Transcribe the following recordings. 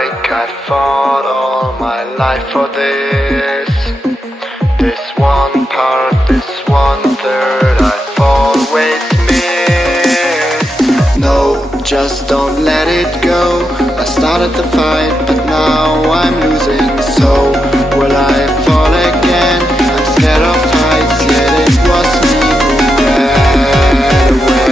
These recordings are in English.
like I fought all my life for this. This one part, this one third I've always missed. No, just don't let it go. I started the fight, but now I'm losing. So will I fall again? I'm scared of heights, yet it was me who ran away.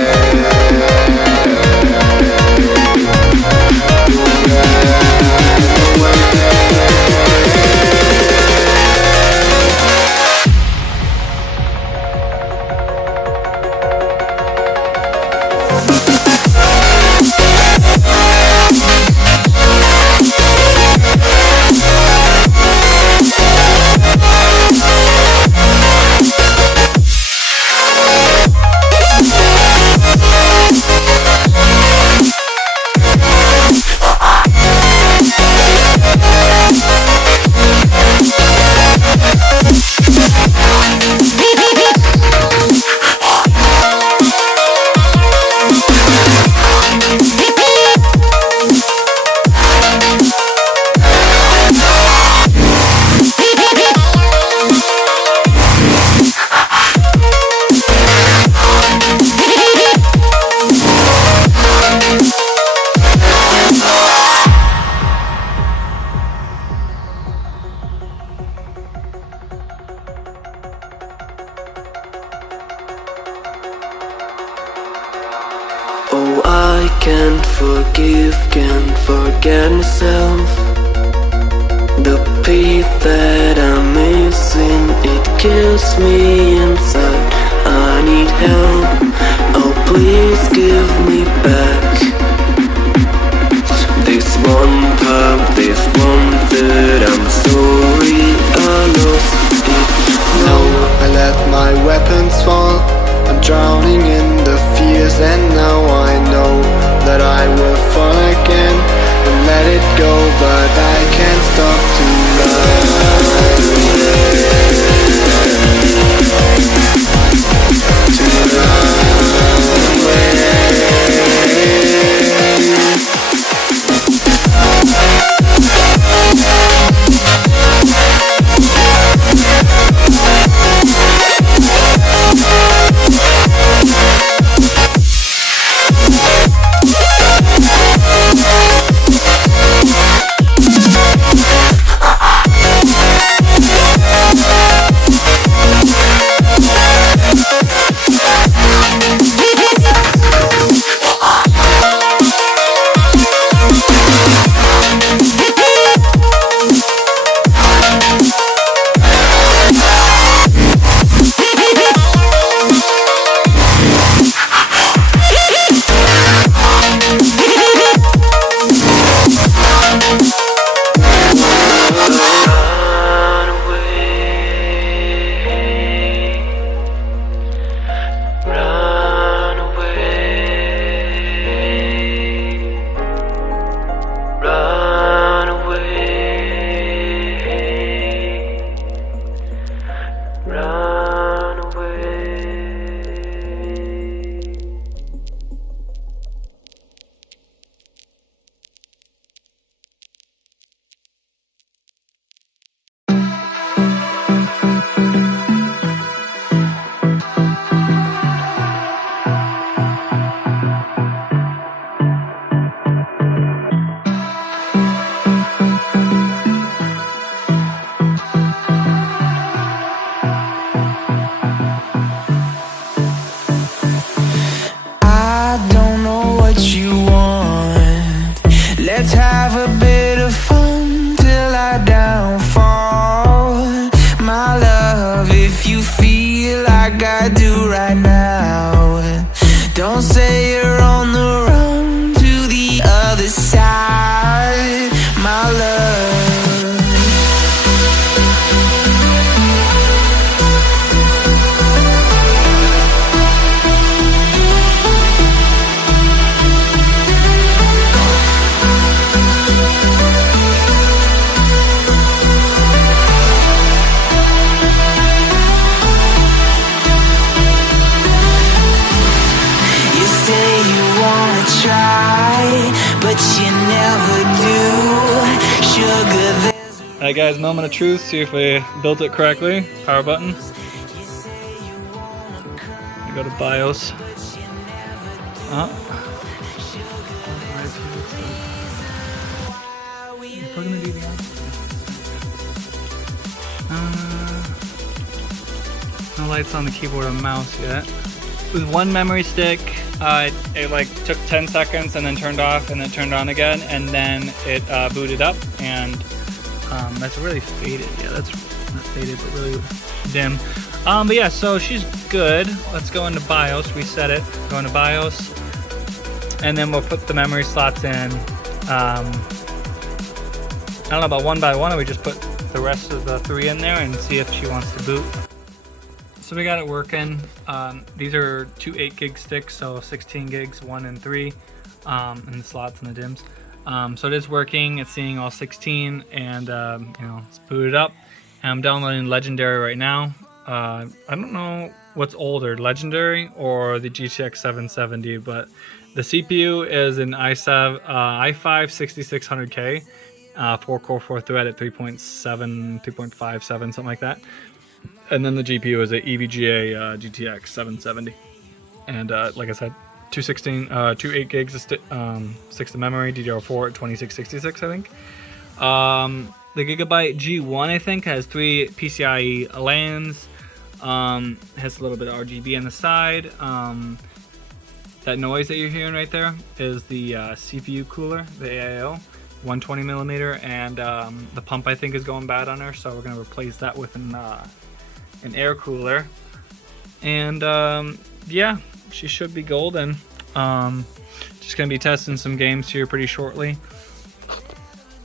Oh, I can't forgive, can't forget myself. The peace that I'm missing, it kills me inside. I need help, oh please give me back. This one part, this one third, I'm sorry I lost it. No, I let my weapons fall. I'm drowning in the fears, and now I know that I will fall again and let it go, but I can't stop to Alright guys, moment of truth, see if we built it correctly. Power button. I go to BIOS. You're probably gonna do the no lights on the keyboard or mouse yet. With one memory stick, it like took 10 seconds and then turned off and then turned on again, and then it booted up, and that's really faded. Yeah, that's not faded, but really dim. But yeah, so she's good. Let's go into BIOS, reset it, go into BIOS, and then we'll put the memory slots in. I don't know about one by one, or we just put the rest of the 3 in there and see if she wants to boot. So we got it working. These are 2 8-gig sticks, so 16 gigs, 1 and 3, and the slots and the DIMMs. So it is working. It's seeing all 16, and you know, it's booted up. And I'm downloading Legendary right now. I don't know what's older, Legendary or the GTX 770, but the CPU is an i5 6600K, 4-core 4-thread at 3.57, something like that. And then the GPU is a EVGA GTX 770, and like I said, 2 8 gigs of 6 of memory, DDR4 at 2666, I think. The Gigabyte G1, I think, has 3 PCIe LANs. Has a little bit of RGB on the side. That noise that you're hearing right there is the CPU cooler, the AIO, 120 millimeter, and the pump I think is going bad on her, so we're gonna replace that with an air cooler. And yeah, she should be golden. Just gonna be testing some games here pretty shortly.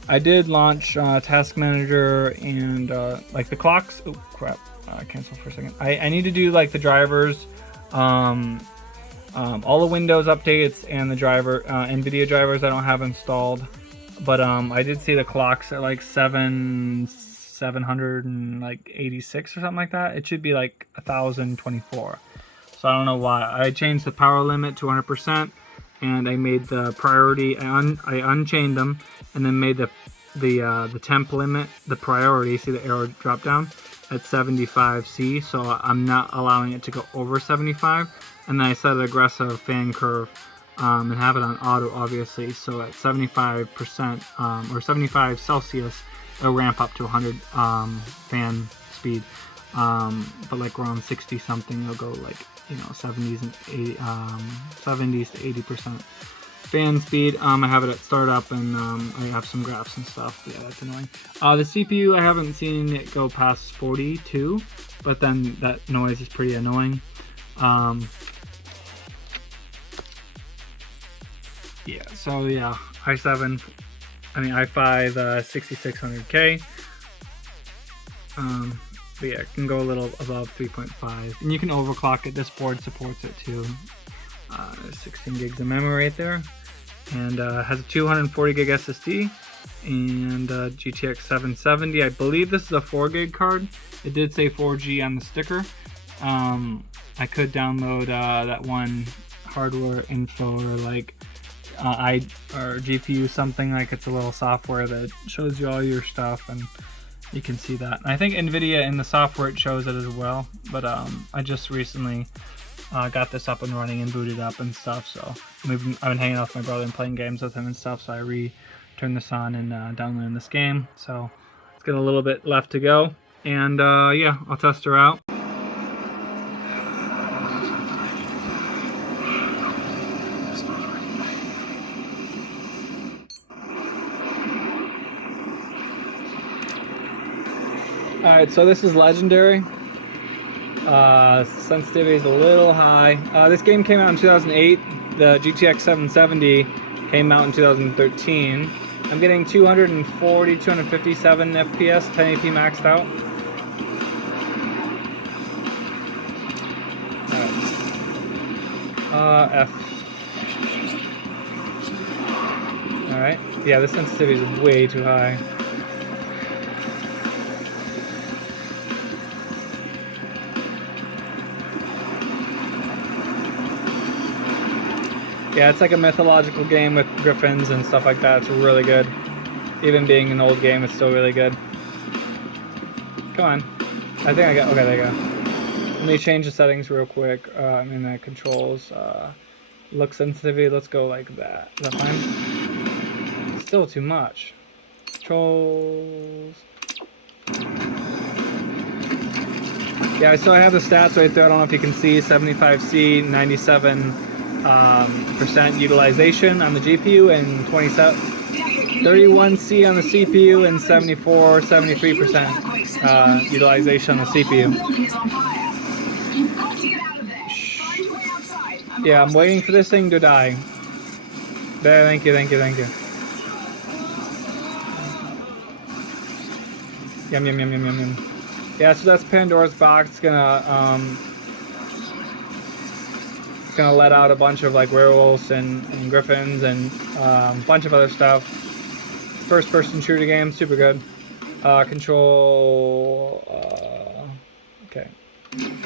I did launch Task Manager and like the clocks. Oh crap! Cancel for a second. I need to do like the drivers, all the Windows updates and the driver NVIDIA drivers I don't have installed. But I did see the clocks at like 786 or something like that. It should be like 1024. So I don't know why. I changed the power limit to 100%, and I made the priority. I unchained them, and then made the temp limit the priority. See the arrow drop down at 75C. So I'm not allowing it to go over 75. And then I set an aggressive fan curve. And have it on auto, obviously, so at 75% or 75 Celsius it'll ramp up to 100 fan speed, but like around 60 something it'll go like, you know, 70s and 80, 70s to 80% fan speed. I have it at startup, and I have some graphs and stuff. Yeah, that's annoying. The CPU, I haven't seen it go past 42, but then that noise is pretty annoying. Yeah, so yeah, i5 6600K. But yeah, it can go a little above 3.5, and you can overclock it. This board supports it too. 16 gigs of memory right there, and has a 240 gig SSD and GTX 770. I believe this is a 4 gig card. It did say 4G on the sticker. I could download that one hardware info, or like or GPU something, like it's a little software that shows you all your stuff, and you can see that. And I think NVIDIA in the software it shows it as well, but I just recently got this up and running and booted up and stuff, so I've been hanging out with my brother and playing games with him and stuff, so I turned this on and downloaded this game. So it's got a little bit left to go, and yeah, I'll test her out. Alright, so this is Legendary. Sensitivity is a little high. This game came out in 2008. The GTX 770 came out in 2013. I'm getting 240, 257 FPS, 1080p maxed out. F. Alright, yeah, the sensitivity is way too high. Yeah, it's like a mythological game with griffins and stuff like that. It's really good. Even being an old game, it's still really good. Come on. I think I got. Okay, there you go. Let me change the settings real quick. In the controls, look sensitivity. Let's go like that. Is that fine? Still too much. Controls. Yeah, so I have the stats right there. I don't know if you can see 75C, 97% utilization on the GPU, and 31C on the CPU, and 73% utilization on the CPU. Yeah, I'm waiting for this thing to die. There, thank you. Yum. Yeah, so that's Pandora's box. It's gonna let out a bunch of like werewolves and griffins and a bunch of other stuff. First-person shooter game, super good. Control. Okay.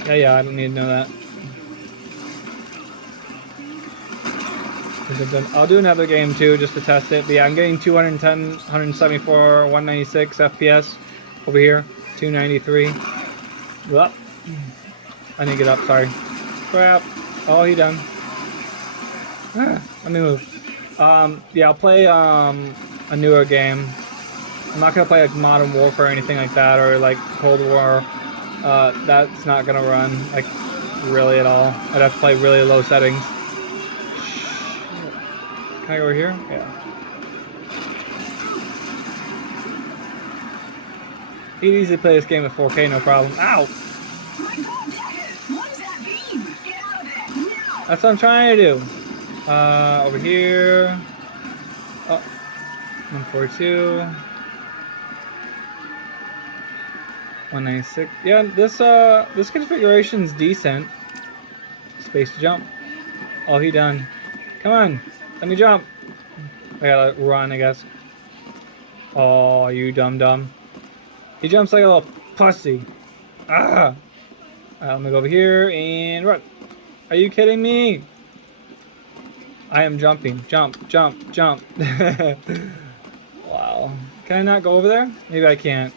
Yeah, I don't need to know that. I'll do another game too, just to test it. But yeah, I'm getting 210, 174, 196 FPS over here. 293. Well, I need to get up, sorry. Crap. Oh, he done. Let me move. Yeah, I'll play a newer game. I'm not gonna play like Modern Warfare or anything like that, or like Cold War. That's not gonna run like really at all. I'd have to play really low settings. Can I go over here? Yeah. You can easily play this game at 4K, no problem. Ow! That's what I'm trying to do. Over here. Oh, 142. 196. Yeah, this configuration's decent. Space to jump. Oh, he done. Come on, let me jump. I gotta run, I guess. Oh, you dumb. He jumps like a little pussy. Ah! I'm gonna go over here and run. Are you kidding me? I am jumping. Jump. Wow. Can I not go over there? Maybe I can't.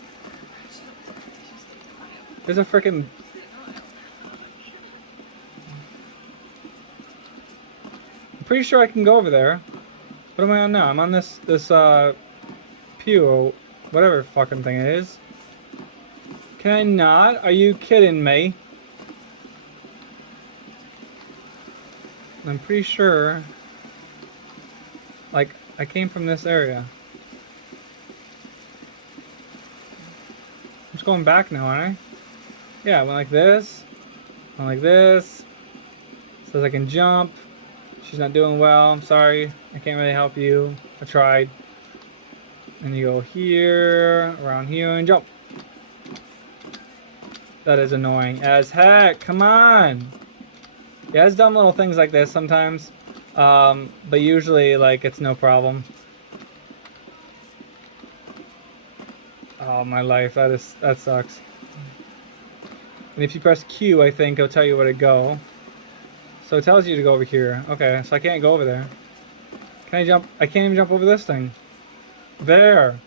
There's a freaking... I'm pretty sure I can go over there. What am I on now? I'm on this pew, whatever fucking thing it is. Can I not? Are you kidding me? I'm pretty sure, like, I came from this area. I'm just going back now, aren't I? Yeah, I went like this. Went like this. Says I can jump. She's not doing well. I'm sorry. I can't really help you. I tried. And you go here, around here, and jump. That is annoying as heck. Come on. Yeah, it's dumb little things like this sometimes. But usually, like, it's no problem. Oh, my life. That sucks. And if you press Q, I think it'll tell you where to go. So it tells you to go over here. Okay, so I can't go over there. Can I jump? I can't even jump over this thing. There.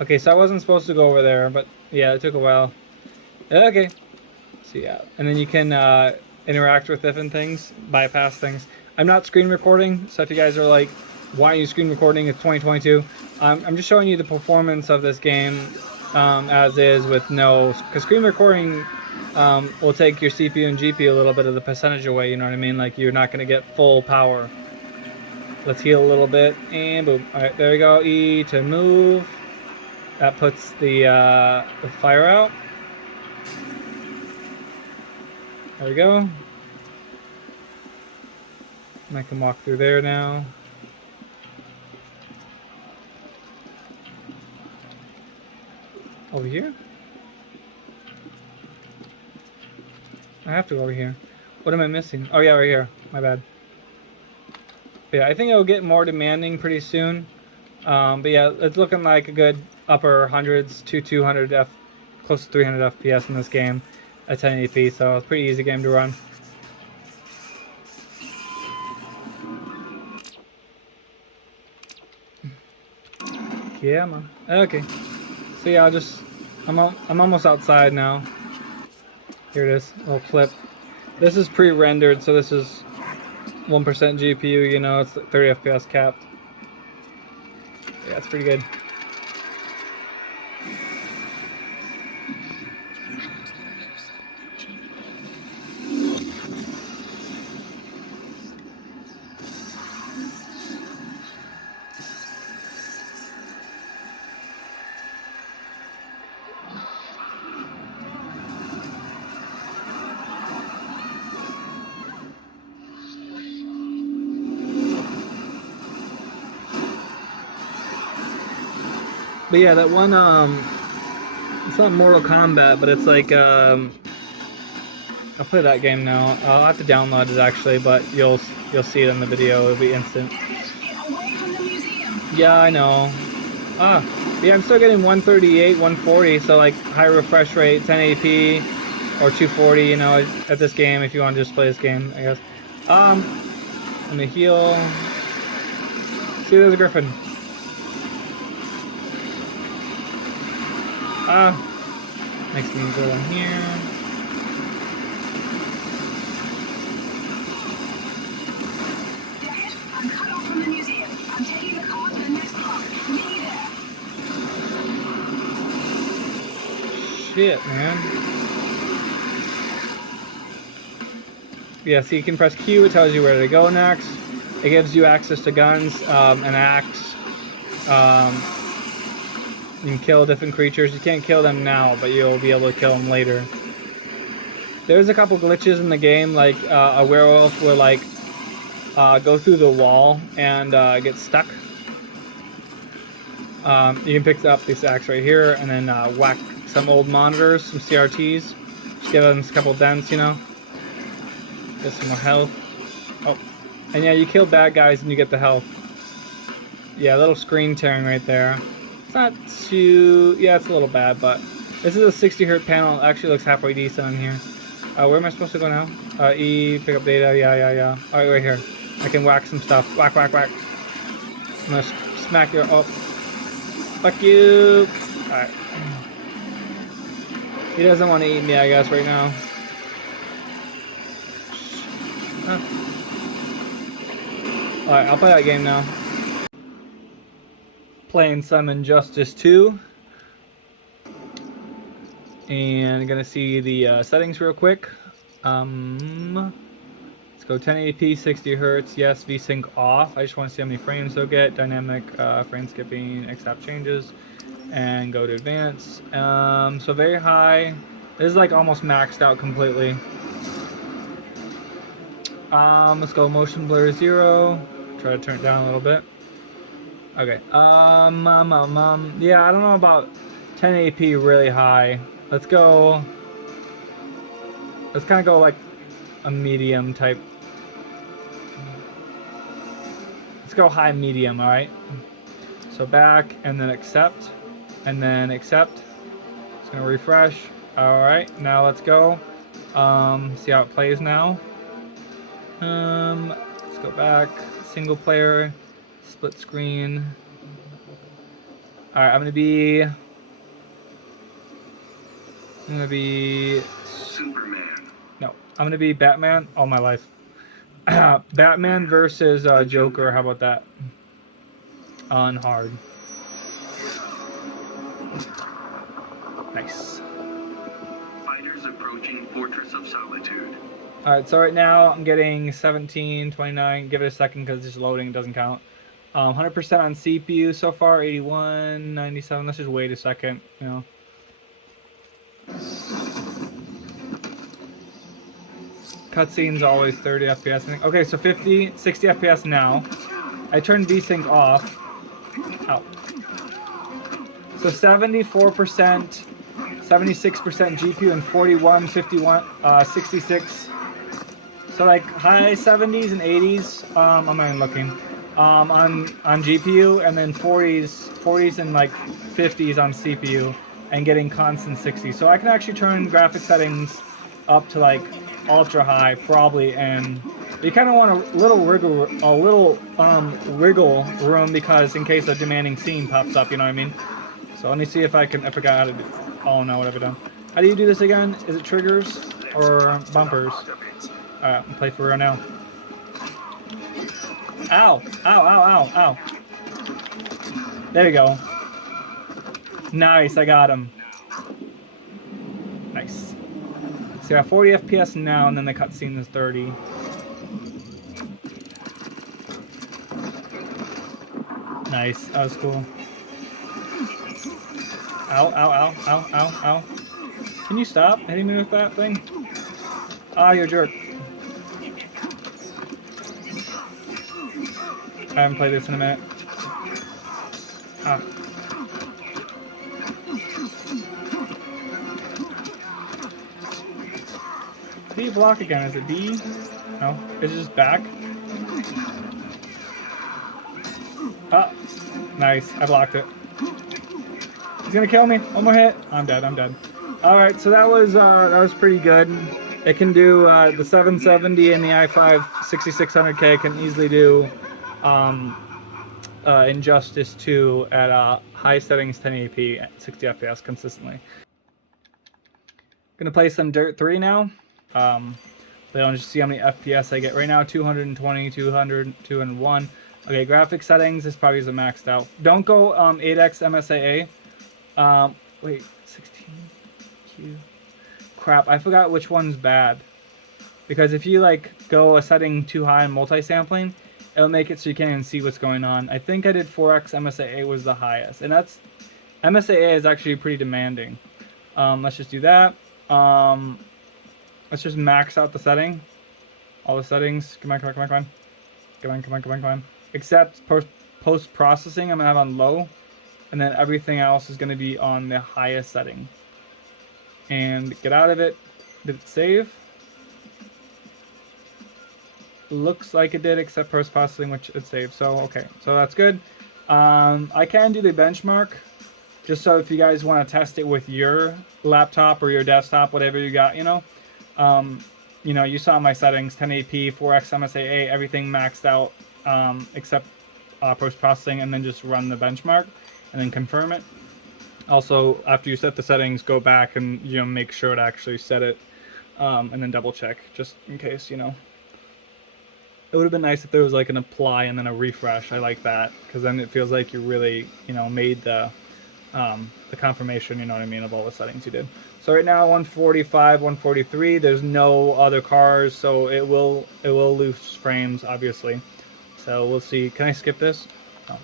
Okay, so I wasn't supposed to go over there, but yeah, it took a while. Okay. So yeah, and then you can interact with different things, bypass things. I'm not screen recording, so if you guys are like, why are you screen recording? It's 2022. I'm just showing you the performance of this game as is with no, because screen recording will take your CPU and GPU a little bit of the percentage away, you know what I mean? Like, you're not going to get full power. Let's heal a little bit, and boom. Alright, there we go. E to move. That puts the fire out. There we go. And I can walk through there now. Over here? I have to go over here. What am I missing? Oh yeah, right here. My bad. Yeah, I think it'll get more demanding pretty soon. But yeah, it's looking like a good upper hundreds to 200 close to 300 FPS in this game at 1080p, so it's a pretty easy game to run. Yeah, man. Okay. So yeah, I'll just I'm almost outside now. Here it is, little clip. This is pre-rendered, so this is 1% GPU. You know, it's 30 FPS capped. Yeah, it's pretty good. But yeah, that one, it's not Mortal Kombat, but it's like, I'll play that game now. I'll have to download it actually, but you'll see it in the video. It'll be instant. Yeah, I know. Yeah, I'm still getting 138, 140, so like high refresh rate, 1080p, or 240, you know, at this game, if you want to just play this game, I guess. Let me heal. See, there's a griffin. Makes me go in here. I'm cut off from the museum. I'm taking the car to the next block. Meet me there. Shit, man. Yeah, so you can press Q, it tells you where to go next. It gives you access to guns, an axe. You can kill different creatures. You can't kill them now, but you'll be able to kill them later. There's a couple glitches in the game, like a werewolf will like go through the wall and get stuck. You can pick up this axe right here and then whack some old monitors, some CRTs. Just give them a couple dents, you know. Get some more health. Oh, and yeah, you kill bad guys and you get the health. Yeah, a little screen tearing right there. It's not too... yeah, it's a little bad, but this is a 60 Hz panel. It actually looks halfway decent in here. Where am I supposed to go now? E, pick up data, yeah. Alright, right here. I can whack some stuff. Whack. I'm gonna smack your... oh. Fuck you! Alright. He doesn't want to eat me, I guess, right now. Alright, I'll play that game now. Playing some Injustice 2. And gonna see the settings real quick. Let's go 1080p, 60 Hz. Yes, VSync off. I just want to see how many frames they'll get. Dynamic frame skipping, accept changes, and go to advanced. So very high. This is like almost maxed out completely. Let's go motion blur 0. Try to turn it down a little bit. Okay. Yeah, I don't know about 1080p really high. Let's go. Let's kind of go like a medium type. Let's go high medium, all right? So back and then accept and then accept. It's gonna refresh. All right, now let's go. See how it plays now. Let's go back. Single player, split screen. All right, I'm gonna be Superman. No, I'm gonna be Batman all my life. Batman versus Joker. How about that? On hard. Nice. Fighters approaching Fortress of Solitude. All right, so right now I'm getting 17, 29. Give it a second because it's just loading. It doesn't count. 100% on CPU so far. 81, 97. Let's just wait a second. You know. Cutscenes always 30 FPS. I think. Okay, so 50, 60 FPS now. I turned VSync off. Oh. So 74%, 76% GPU, and 41, 51, 66. So like high 70s and 80s. I'm not even looking. On GPU, and then 40s and like 50s on CPU, and getting constant 60. So I can actually turn graphic settings up to like ultra high probably, and you kind of want a little wiggle room because in case a demanding scene pops up, you know what I mean. So let me see if I forgot how to do. Oh no, what have I done? How do you do this again? Is it triggers or bumpers? Alright, I'm play for real now. Ow! Ow, ow, ow, ow. There you go. Nice, I got him. Nice. So I got 40 FPS now, and then the cutscene is 30. Nice, that was cool. Ow, ow, ow, ow, ow, ow. Can you stop hitting me with that thing? Ah, you're a jerk. I haven't played this in a minute. Ah. How do you block again? Is it B? No. Is it just back? Ah. Nice. I blocked it. He's gonna kill me. One more hit. I'm dead. I'm dead. Alright, so that was pretty good. It can do the 770 and the i5 6600K can easily do Injustice 2 at high settings 1080p at 60 FPS consistently. Gonna play some Dirt 3 now. But I'll just see how many FPS I get. Right now 220, 200, 201. Okay, graphic settings, this probably isn't maxed out. Don't go 8x MSAA. Wait, 16Q. Crap, I forgot which one's bad. Because if you like go a setting too high in multi-sampling, it'll make it so you can't even see what's going on. I think I did 4x MSAA was the highest. And that's, MSAA is actually pretty demanding. Let's just do that. Let's just max out the setting. All the settings. Come on, come on, come on, come on. Come on, come on, come on, come on. Except post-processing, I'm going to have on low. And then everything else is going to be on the highest setting. And get out of it. Did it save? Looks like it did, except post-processing, which it saved. So, okay. So that's good. I can do the benchmark. Just so if you guys want to test it with your laptop or your desktop, whatever you got, you know. You know, you saw my settings, 1080p, 4x MSAA, everything maxed out, except post-processing, and then just run the benchmark and then confirm it. Also, after you set the settings, go back and, you know, make sure to actually set it, and then double check, just in case, you know. It would have been nice if there was like an apply and then a refresh. I like that, because then it feels like you really, you know, made the confirmation, you know what I mean, of all the settings you did. So right now 145, 143, there's no other cars, so it will lose frames, obviously. So we'll see. Can I skip this? No.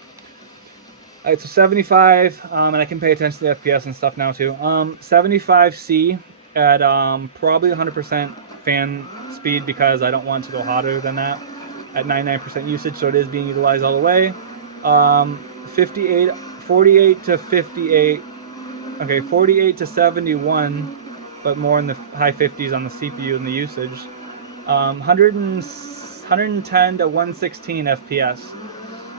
Alright, so 75, and I can pay attention to the FPS and stuff now too. 75C at probably 100% fan speed, because I don't want to go hotter than that at 99% usage, so it is being utilized all the way. 48 to 58, okay, 48 to 71, but more in the high 50s on the CPU and the usage. 110 to 116 FPS.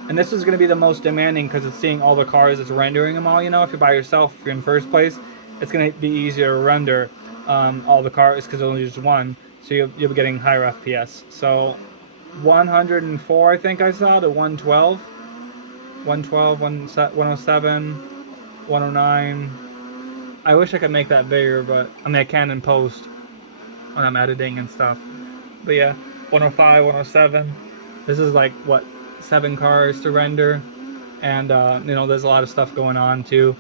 And this is going to be the most demanding because it's seeing all the cars, it's rendering them all, you know. If you're by yourself, if you're in first place, it's going to be easier to render all the cars because only just one. So you'll be getting higher FPS. So 104, I think I saw, to 112. 112, 107, 109. I wish I could make that bigger, but I mean I can in post when I'm editing and stuff. But yeah, 105, 107. This is like what, 7 cars to render, and you know, there's a lot of stuff going on too.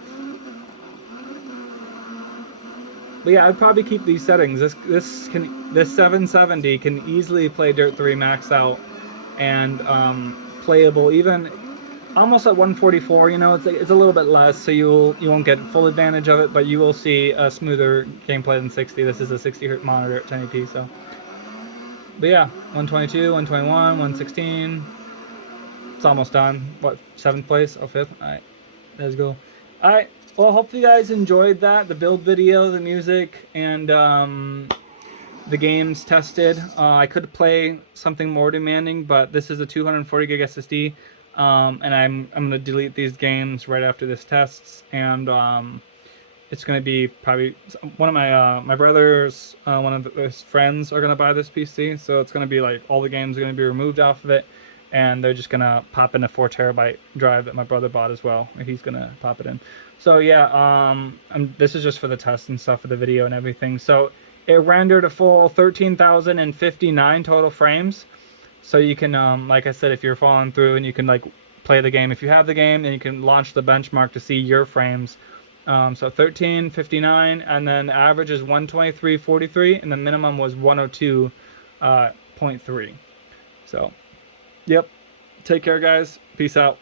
But yeah, I'd probably keep these settings. This 770 can easily play Dirt 3 max out and playable even almost at 144. You know, it's a little bit less, so you won't get full advantage of it, but you will see a smoother gameplay than 60. This is a 60 Hz monitor at 1080p. So, but yeah, 122, 121, 116. It's almost done. What, 7th place or 5th? All right, let's go. All right. Well, hopefully you guys enjoyed that, the build video, the music, and the games tested. I could play something more demanding, but this is a 240 gig SSD, and I'm going to delete these games right after this tests, and it's going to be probably one of my brother's, one of his friends are going to buy this PC, so it's going to be like all the games are going to be removed off of it, and they're just gonna pop in a 4 terabyte drive that my brother bought as well, or he's gonna pop it in. So yeah, this is just for the test and stuff for the video and everything. So it rendered a full 13,059 total frames. So you can, like I said, if you're following through, and you can like play the game if you have the game, and you can launch the benchmark to see your frames. So 1359, and then the average is 123.43, and the minimum was 102.3. So, yep. Take care, guys. Peace out.